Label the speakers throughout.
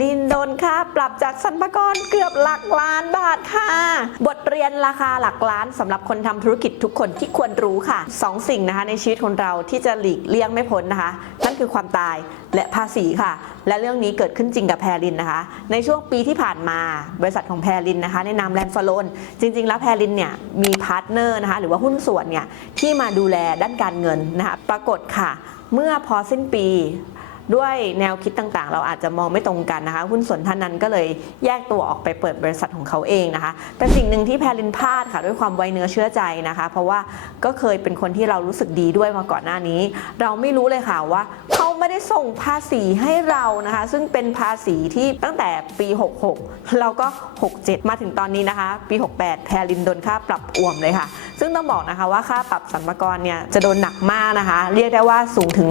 Speaker 1: ลินโดนค่าปรับจากสรรพากรเกือบหลักล้านบาทค่ะ บทเรียนราคาหลักล้านสำหรับคนทำธุรกิจทุกคนที่ควรรู้ค่ะสองสิ่งนะคะในชีวิตของเราที่จะหลีกเลี่ยงไม่พ้นนะคะ นั่นคือความตายและภาษีค่ะ และเรื่องนี้เกิดขึ้นจริงกับแพรลินนะคะ ในช่วงปีที่ผ่านมาบริษัทของแพรลินนะคะในนามแลนด์ฟลอนจริง ๆ แล้วแพรลินเนี่ยมีพาร์ทเนอร์นะคะหรือว่าหุ้นส่วนเนี่ยที่มาดูแลด้านการเงินนะคะปรากฏค่ะ เมื่อพอสิ้นปี ด้วยแนวคิดต่างๆ เราอาจจะมองไม่ตรงกันนะคะ หุ้นส่วนท่านนั้นก็เลยแยกตัวออกไปเปิดบริษัทของเขาเองนะคะ แต่สิ่งหนึ่งที่แพรลินพลาดค่ะด้วยความไวเนื้อเชื่อใจนะคะ เพราะว่าก็เคยเป็นคนที่เรารู้สึกดีด้วยมาก่อนหน้านี้ เราไม่รู้เลยค่ะว่าเขาไม่ได้ส่งภาษีให้เรานะคะ ซึ่งเป็นภาษีที่ตั้งแต่ปี 66เราก็ 67 มาถึงตอนนี้นะคะ ปี 68 แพรลินโดนค่าปรับอ่วมเลยค่ะ ซึ่งต้องบอกนะคะว่าค่าปรับสรรพากรเนี่ยจะโดนหนักมากนะคะ เรียกได้ว่าสูงถึง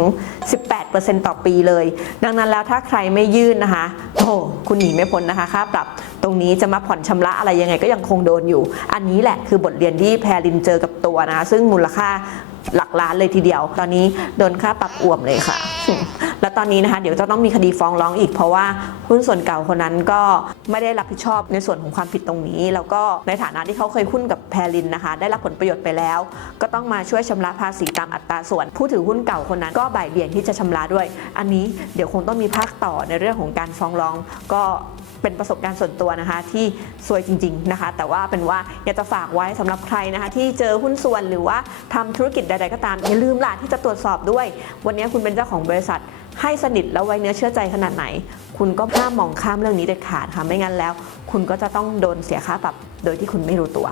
Speaker 1: 18%ต่อปีเลย ดังนั้นแล้วถ้าใครไม่ยื่นนะคะโอ้คุณหนีไม่พ้นนะคะค่าปรับตรงนี้จะมาผ่อนชำระอะไรยังไงก็ยังคงโดนอยู่ อันนี้แหละคือบทเรียนที่แพรลินเจอกับตัวนะคะ ซึ่งมูลค่าหลักล้านเลยทีเดียว ตอนนี้โดนค่าปรับอ่วมเลยค่ะ ตอนนี้นะคะเดี๋ยวจะต้องมีคดีฟ้องร้องอีก เพราะว่าหุ้นส่วนเก่าคนนั้นก็ไม่ได้รับผิดชอบในส่วนของความผิดตรงนี้ แล้วก็ในฐานะที่เขาเคยหุ้นกับแพรลินนะคะ ได้รับผลประโยชน์ไปแล้ว ก็ต้องมาช่วยชำระภาษีตามอัตราส่วน ผู้ถือหุ้นเก่าคนนั้นก็บ่ายเบี่ยงที่จะชำระด้วย อันนี้เดี๋ยวคงต้องมีภาคต่อในเรื่องของการฟ้องร้องก็เป็นประสบการณ์ส่วนตัวนะคะที่ซวยจริงๆนะคะ แต่ว่าเป็นว่าอยากจะฝากไว้สำหรับใครนะคะ ที่เจอหุ้นส่วนหรือว่าทำธุรกิจใดๆก็ตามอย่าลืมล่ะที่จะตรวจสอบด้วย วันนี้คุณเป็นเจ้าของบริษัท ให้สนิทแล้วไว้เนื้อเชื่อใจขนาดไหน คุณก็ห้ามมองข้ามเรื่องนี้เด็ดขาดค่ะไม่งั้นแล้ว คุณก็จะต้องโดนเสียค่าปรับโดยที่คุณไม่รู้ตัว